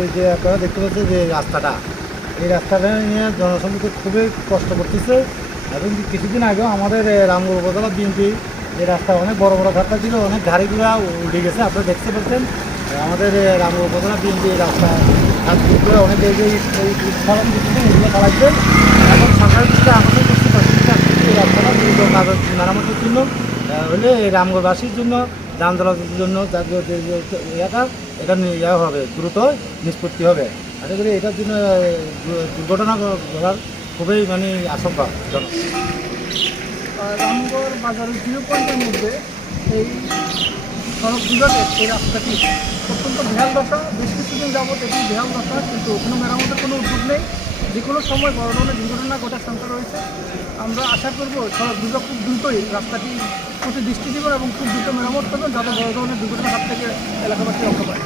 এই যে আপনারা দেখতে পাচ্ছেন যে রাস্তাটা, এই রাস্তাটা নিয়ে জনসংখ্যা খুবই কষ্ট করতেছে এবং কিছুদিন আগেও আমাদের রামগড় উপজেলা বিএনপি, এই রাস্তা অনেক বড় বড় ঘাটটা ছিল, অনেক গাড়ি ঘোড়া উঠে গেছে, আপনারা দেখতে পাচ্ছেন। আমাদের রামগড় উপজেলা বিএনপি এই রাস্তা করে অনেক এই যে ফলন দিচ্ছে এগুলো চালাচ্ছে। এখন সরকারের আমাদের রাস্তাটা দ্রুত কাগজ মেরামতের জন্য হলে এই রামগড়বাসীর জন্য যান চলাচলের জন্য যে এটা নিয়ে হবে, দ্রুত নিষ্পত্তি হবে। আশা করি এটার জন্য দুর্ঘটনা ঘটার খুবই মানে আশঙ্কাজনক রামগড় বাজারের জিরো পয়েন্টের মধ্যে এই সড়ক এই রাস্তাটি অত্যন্ত বেহাল দশা। বেশ কিছুদিন যাবত এটি বেহাল দশা, কিন্তু কোনো মেরামতের কোনো উদ্যোগ নেই। যে কোনো সময় বড় ধরনের দুর্ঘটনা ঘটার শঙ্কা রয়েছে। আমরা আশা করব সড়ক বিভাগ খুব দ্রুতই রাস্তাটি প্রতি দৃষ্টি দেবেন এবং খুব দ্রুত মেরামত করবেন যাতে বড় ধরনের দুর্ঘটনা হাত থেকে এলাকাবাসী রক্ষা পায়।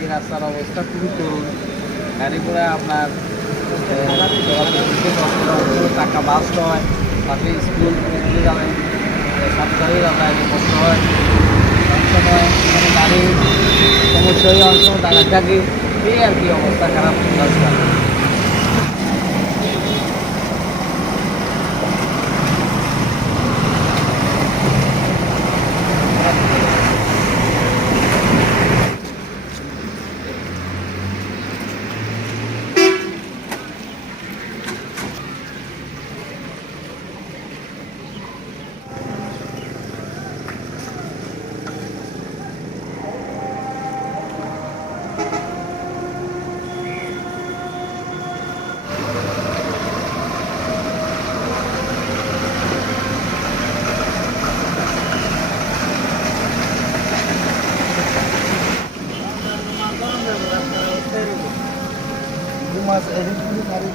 এই রাস্তার অবস্থা খুবই করুন গাড়ি করে আপনার টাকা বাস হয় পাশে স্কুল স্কুলে যাবেন সাপ্তাহিক আপনার কষ্ট হয়। অনেক সময় মানে গাড়ি সমস্যা হয়ে অনেক এই আর কি অবস্থা খারাপ রাস্তা গাড়ি